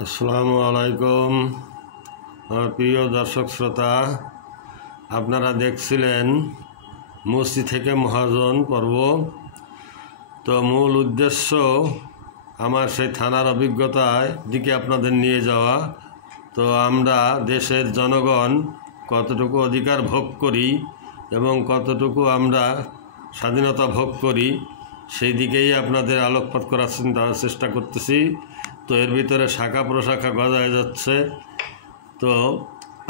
আসসালামু আলাইকুম। আমার প্রিয় দর্শক শ্রোতা, আপনারা দেখছিলেন মুসি থেকে মহাজন পর্ব। তো মূল উদ্দেশ্য আমার সেই থানার অভিজ্ঞতার দিকে আপনাদের নিয়ে যাওয়া। তো আমরা দেশের জনগণ কতটুকু অধিকার ভোগ করি এবং কতটুকু আমরা স্বাধীনতা ভোগ করি সেই দিকেই আপনাদের আলোকপাত করার চেষ্টা করতেছি। তো এর ভিতরে শাখা প্রশাখা গজায় যাচ্ছে। তো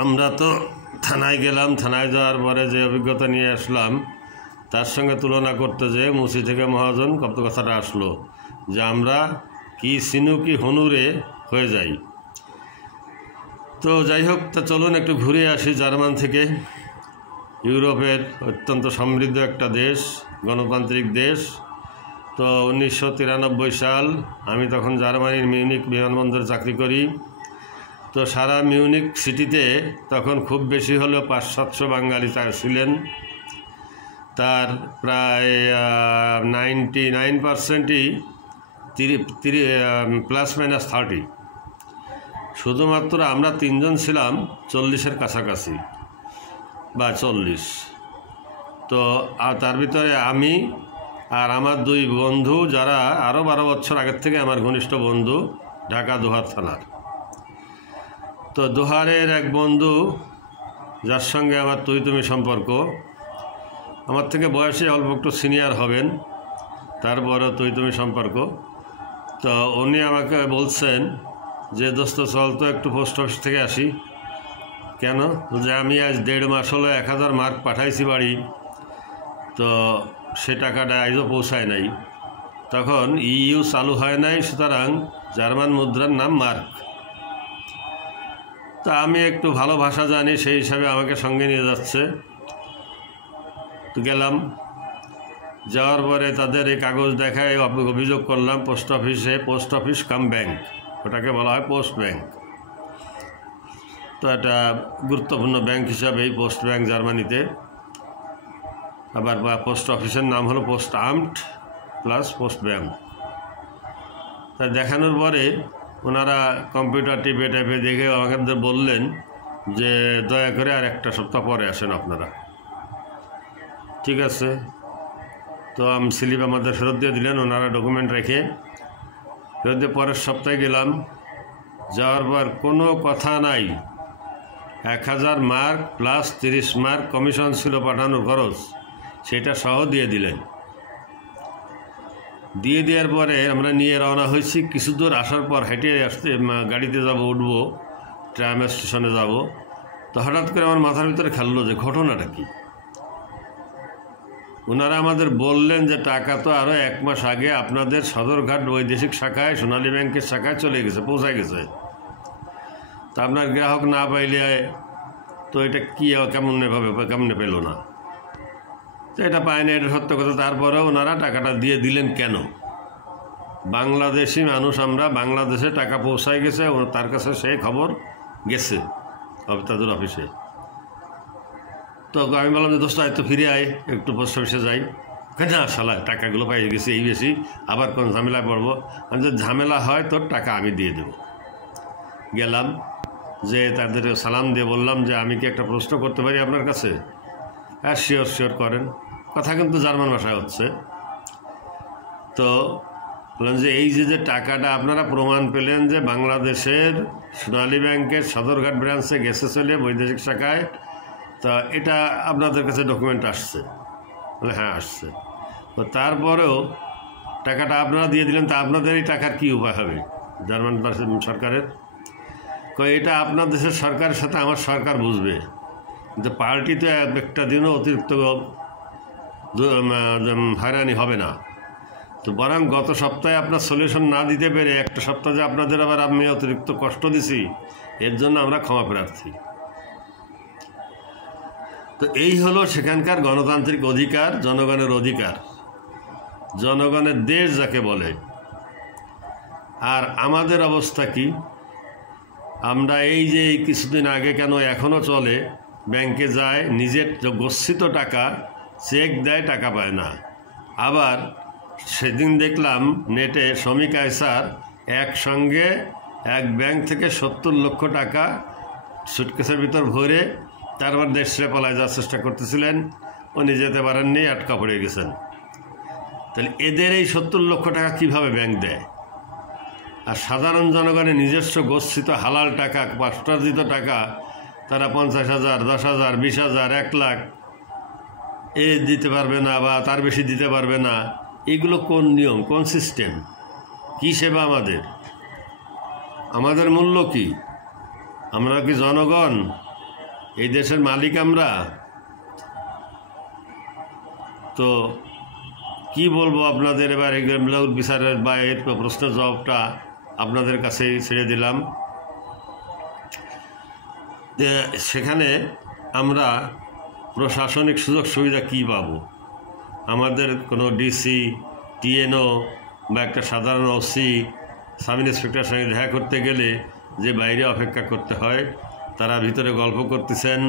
আমরা তো থানায় গেলাম, থানায় যাওয়ার পরে যে অভিজ্ঞতা নিয়ে আসলাম তার সঙ্গে তুলনা করতে যে মুসি থেকে মহাজন কত কথাটা আসলো যে আমরা কি সিনু কি হনুরে হয়ে যাই। তো যাই হোক, তা চলুন একটু ঘুরে আসি জার্মান থেকে। ইউরোপের অত্যন্ত সমৃদ্ধ একটা দেশ, গণতান্ত্রিক দেশ। তো 1993 সাল, আমি তখন জার্মানির মিউনিক বিমানবন্দরে চাকরি করি। তো সারা মিউনিক সিটিতে তখন খুব বেশি হলেও 500-700 বাঙালি ছিলেন। তার প্রায় 99%ই +-30। শুধুমাত্র আমরা 3 জন ছিলাম 40-এর কাছাকাছি বা 40। তো আর তার ভিতরে আমি আর আমার 2 বন্ধু, যারা আরও 12 বছর আগের থেকে আমার ঘনিষ্ঠ বন্ধু, ঢাকা দোহার থানার। তো দোহারের এক বন্ধু, যার সঙ্গে আমার তুমি সম্পর্ক, আমার থেকে বয়সে অল্প একটু সিনিয়র হবেন, তারপরও তুমি সম্পর্ক। তো উনি আমাকে বলছেন যে দোস্ত চল তো একটু পোস্ট অফিস থেকে আসি। কেন? যে আমি আজ 1.5 মাস হলো 1000 মার্ক পাঠাইছি বাড়ি, তো সে টাকাটা আজও পৌঁছায় নাই। তখন ইইউ চালু হয় নাই, সুতরাং জার্মান মুদ্রার নাম মার্ক। তা আমি একটু ভালো ভাষা জানি, সেই হিসাবে আমাকে সঙ্গে নিয়ে যাচ্ছে। তো গেলাম, যাওয়ার পরে তাদের এই কাগজ দেখায় অভিযোগ করলাম পোস্ট অফিসে, পোস্ট অফিস কাম ব্যাংক, ওটাকে বলা হয় পোস্ট ব্যাংক। তো একটা গুরুত্বপূর্ণ ব্যাংক হিসাবেই পোস্ট ব্যাংক জার্মানিতে। আবার পোস্ট অফিসের নাম হলো পোস্ট আমট প্লাস পোস্ট ব্যাংক। তা দেখানোর পরে ওনারা কম্পিউটার টিপে দেখে আমাদের বললেন যে দয়া করে আর 1 সপ্তাহ পরে আসেন আপনারা। ঠিক আছে। তো স্লিপ আমাদের ফেরত দিয়ে দিলেন ওনারা ডকুমেন্ট রেখে। ফেরত দিয়ে পরের সপ্তাহে গেলাম। যাওয়ার পর কোনো কথা নাই, 1000 মার্ক প্লাস 30 মার্ক কমিশন ছিল পাঠানোর খরচ, সেটা সহ দিয়ে দিলেন। দিয়ে দেওয়ার পরে আমরা নিয়ে রওনা হয়েছি। কিছু দূর আসার পর হেঁটে আসতে গাড়িতে যাব, উঠবো, ট্রাম স্টেশনে যাব। তো হঠাৎ করে আমার মাথার ভিতরে খেললো যে ঘটনাটা কি। ওনারা আমাদের বললেন যে টাকা তো আরও 1 মাস আগে আপনাদের সদরঘাট বৈদেশিক শাখায়, সোনালী ব্যাংকের শাখায় চলে গেছে, পৌঁছায় গেছে। তা আপনার গ্রাহক না পাইলে তো এটা কী কেমনে পেল না? তো এটা পায় না, এটা সত্য কথা। তারপরেও ওনারা টাকাটা দিয়ে দিলেন কেন? বাংলাদেশি মানুষ আমরা, বাংলাদেশে টাকা পৌঁছায় গেছে, তার কাছে সেই খবর গেছে তাদের অফিসে। তো আমি বললাম যে দোস্ত তো ফিরে আয়, একটু পোস্ট অফিসে যাই। না শালা, টাকাগুলো পাই গেছে এই বেশি, আবার কোন ঝামেলায় পড়বো। আমি যে ঝামেলা হয় তোর টাকা আমি দিয়ে দেব। গেলাম, যে তাদের সালাম দিয়ে বললাম যে আমি কি একটা প্রশ্ন করতে পারি আপনার কাছে? হ্যাঁ, শিওর করেন। কথা কিন্তু জার্মান ভাষায় হচ্ছে। তো বললাম যে এই যে টাকাটা আপনারা প্রমাণ পেলেন যে বাংলাদেশের সোনালী ব্যাংকের সদরঘাট ব্রাঞ্চে গেছে চলে বৈদেশিক শাখায়, তা এটা আপনাদের কাছে ডকুমেন্ট আসছে? বলে হ্যাঁ আসছে। তো তারপরেও টাকাটা আপনারা দিয়ে দিলেন, তা আপনাদের এই টাকার কী উপায় হবে জার্মান সরকারের? এটা আপনার দেশের সরকারের সাথে আমার সরকার বুঝবে, কিন্তু পার্টি তো একটা দিনও অতিরিক্ত হয়রানি হবে না। তো বরং গত সপ্তাহে আপনার সলিউশন না দিতে পেরে 1 সপ্তাহ যে আপনাদের আবার আমি অতিরিক্ত কষ্ট দিছি, এর জন্য আমরা ক্ষমা প্রার্থী। তো এই হলো সেখানকার গণতান্ত্রিক অধিকার, জনগণের অধিকার, জনগণের দেশ যাকে বলে। আর আমাদের অবস্থা কি? আমরা এই যে কিছুদিন আগে, কেন এখনও চলে, ব্যাংকে যায়, নিজের গচ্ছিত টাকা চেক দেয়, টাকা পায় না। আবার সেদিন দেখলাম নেটে শ্রমিক আইসার একসঙ্গে এক ব্যাংক থেকে 70 লক্ষ টাকা সুটকেসের ভিতর ভরে তারপর দেশ ছেড়ে পালায় যাওয়ার চেষ্টা করতেছিলেন, উনি যেতে পারেননি, আটকা পড়ে গেছেন। তাহলে এদের এই 70 লক্ষ টাকা কিভাবে ব্যাংক দেয়? আর সাধারণ জনগণের নিজস্ব গচ্ছিত হালাল টাকা, পাষ্টার্জিত টাকা তারা 50,000, 10,000, 20,000, 1 লাখ এ দিতে পারবে না বা তার বেশি দিতে পারবে না। এগুলো কোন নিয়ম, কোন সিস্টেম, কী সেবা আমাদের মূল্য কি? আমরা কি জনগণ? এই দেশের মালিক আমরা? তো কি বলবো আপনাদের, এবার এগুলো বিচারের বা এর প্রশ্নের জবাবটা আপনাদের কাছেই ছেড়ে দিলাম। সেখানে আমরা প্রশাসনিক সুযোগ সুবিধা কী পাবো? আমাদের কোনো ডিসি, টিএনও বা একটা সাধারণ ওসি, সাব ইন্সপেক্টরের সঙ্গে দেখা করতে গেলে যে বাইরে অপেক্ষা করতে হয়, তারা ভিতরে গল্প করতেছেন,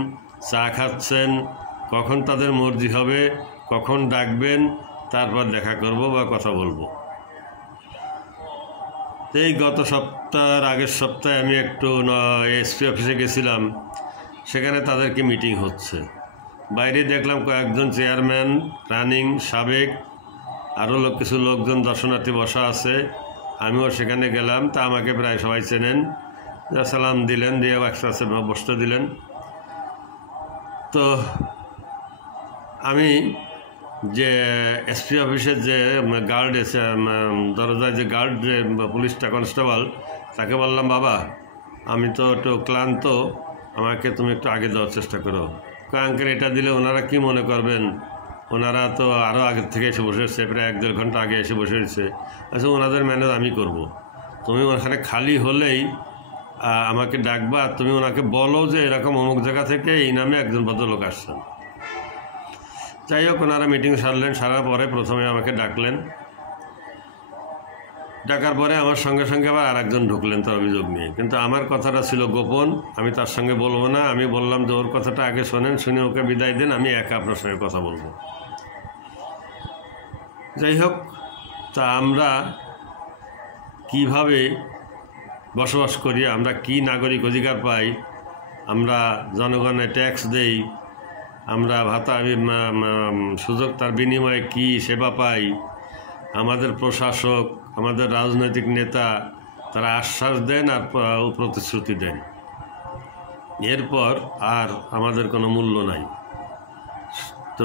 চা খাচ্ছেন, কখন তাদের মর্জি হবে, কখন ডাকবেন, তারপর দেখা করব বা কথা বলবো। এই গত সপ্তাহের আগের সপ্তাহে আমি একটু এসপি অফিসে গেছিলাম, সেখানে তাদেরকে মিটিং হচ্ছে। বাইরে দেখলাম কয়েকজন চেয়ারম্যান, রানিং, সাবেক, আরও কিছু লোকজন দর্শনার্থী বসা আছে। আমিও সেখানে গেলাম, তা আমাকে প্রায় সবাই চেনেন, সালাম দিলেন, দিয়ে একসাথে বসতে দিলেন। তো আমি যে এসপি অফিসের যে গার্ড এসে দরজায় যে গার্ড, যে পুলিশটা কনস্টেবল, তাকে বললাম, বাবা আমি তো একটু ক্লান্ত, আমাকে তুমি একটু আগে দেওয়ার চেষ্টা করো। আঙ্কেল এটা দিলে ওনারা কি মনে করবেন? ওনারা তো আরও আগের থেকে এসে বসে এসছে, প্রায় 1-1.5 ঘন্টা আগে এসে বসে এসছে। আচ্ছা, ওনাদের ম্যানেজ আমি করব। তুমি ওখানে খালি হলেই আমাকে ডাকবা, তুমি ওনাকে বলো যে এরকম অমুক জায়গা থেকে এই নামে একজন ভদ্রলোক আসছেন। যাই হোক, ওনারা মিটিং সারলেন, সারার পরে প্রথমে আমাকে ডাকলেন। ডাকার পরে আমার সঙ্গে সঙ্গে আবার আরেকজন ঢুকলেন তার অভিযোগ নিয়ে, কিন্তু আমার কথাটা ছিল গোপন, আমি তার সঙ্গে বলবো না। আমি বললাম যে ওর কথাটা আগে শোনেন, শুনে ওকে বিদায় দেন, আমি একা আপনার সঙ্গে কথা বলবো। যাই হোক, তা আমরা কিভাবে বসবাস করি, আমরা কি নাগরিক অধিকার পাই, আমরা জনগণের ট্যাক্স দেই, আমরা ভাতা সুযোগ, তার বিনিময়ে কি সেবা পাই, আমাদের প্রশাসক, আমাদের রাজনৈতিক নেতা তারা আশ্বাস দেন আর প্রতিশ্রুতি দেন, এরপর আর আমাদের কোনো মূল্য নাই। তো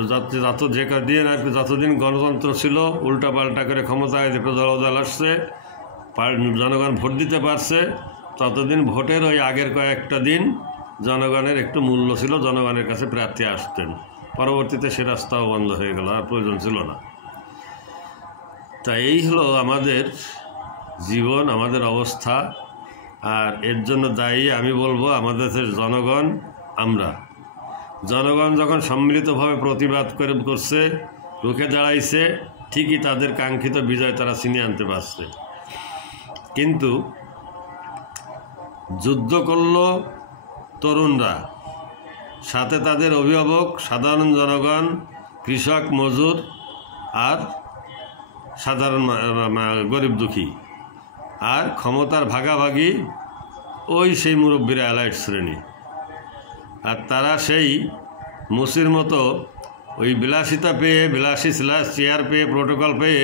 যে কদিন আর কি, যতদিন গণতন্ত্র ছিল, উল্টাপাল্টা করে ক্ষমতায় দল আসছে, জনগণ ভোট দিতে পারছে, ততদিন ভোটের ওই আগের কয়েকটা দিন জনগণের একটু মূল্য ছিল, জনগণের কাছে প্রার্থী আসতেন। পরবর্তীতে সে রাস্তাও বন্ধ হয়ে গেল, আর প্রয়োজন ছিল না। তা এই হলো আমাদের জীবন, আমাদের অবস্থা। আর এর জন্য দায়ী আমি বলবো আমাদের দেশের জনগণ। আমরা জনগণ যখন সম্মিলিতভাবে প্রতিবাদ করছে, রুখে দাঁড়াইছে, ঠিকই তাদের কাঙ্ক্ষিত বিজয় তারা ছিনিয়ে আনতে পারছে। কিন্তু যুদ্ধ করল তরুণরা, সাথে তাদের অভিভাবক, সাধারণ জনগণ, কৃষক, মজুর আর সাধারণ গরিব দুঃখী, আর ক্ষমতার ভাগাভাগি ওই সেই মুরব্বীরা, অ্যালাইট শ্রেণী। আর তারা সেই মুসির মতো ওই বিলাসিতা পেয়ে, বিলাসী চেয়ার পেয়ে, প্রোটোকল পেয়ে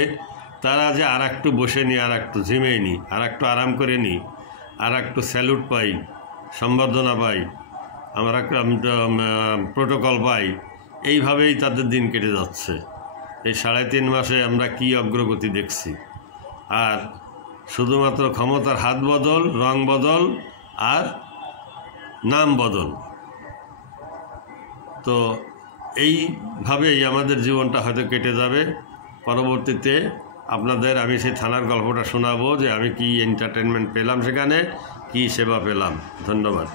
তারা যে আর একটু বসে নি, আর একটু ঝিমেই নি, আর একটু আরাম করে নি, আর একটু স্যালুট পাই, সম্বর্ধনা পাই, আমরা প্রোটোকল পাই, এইভাবেই তাদের দিন কেটে যাচ্ছে। এই 3.5 মাসে আমরা কি অগ্রগতি দেখছি? আর শুধুমাত্র ক্ষমতার হাত বদল, রং বদল আর নাম বদল। তো এইভাবেই আমাদের জীবনটা হয়তো কেটে যাবে। পরবর্তীতে আপনাদের আমি সেই থানার গল্পটা শোনাবো যে আমি কি এন্টারটেনমেন্ট পেলাম, সেখানে কি সেবা পেলাম। ধন্যবাদ।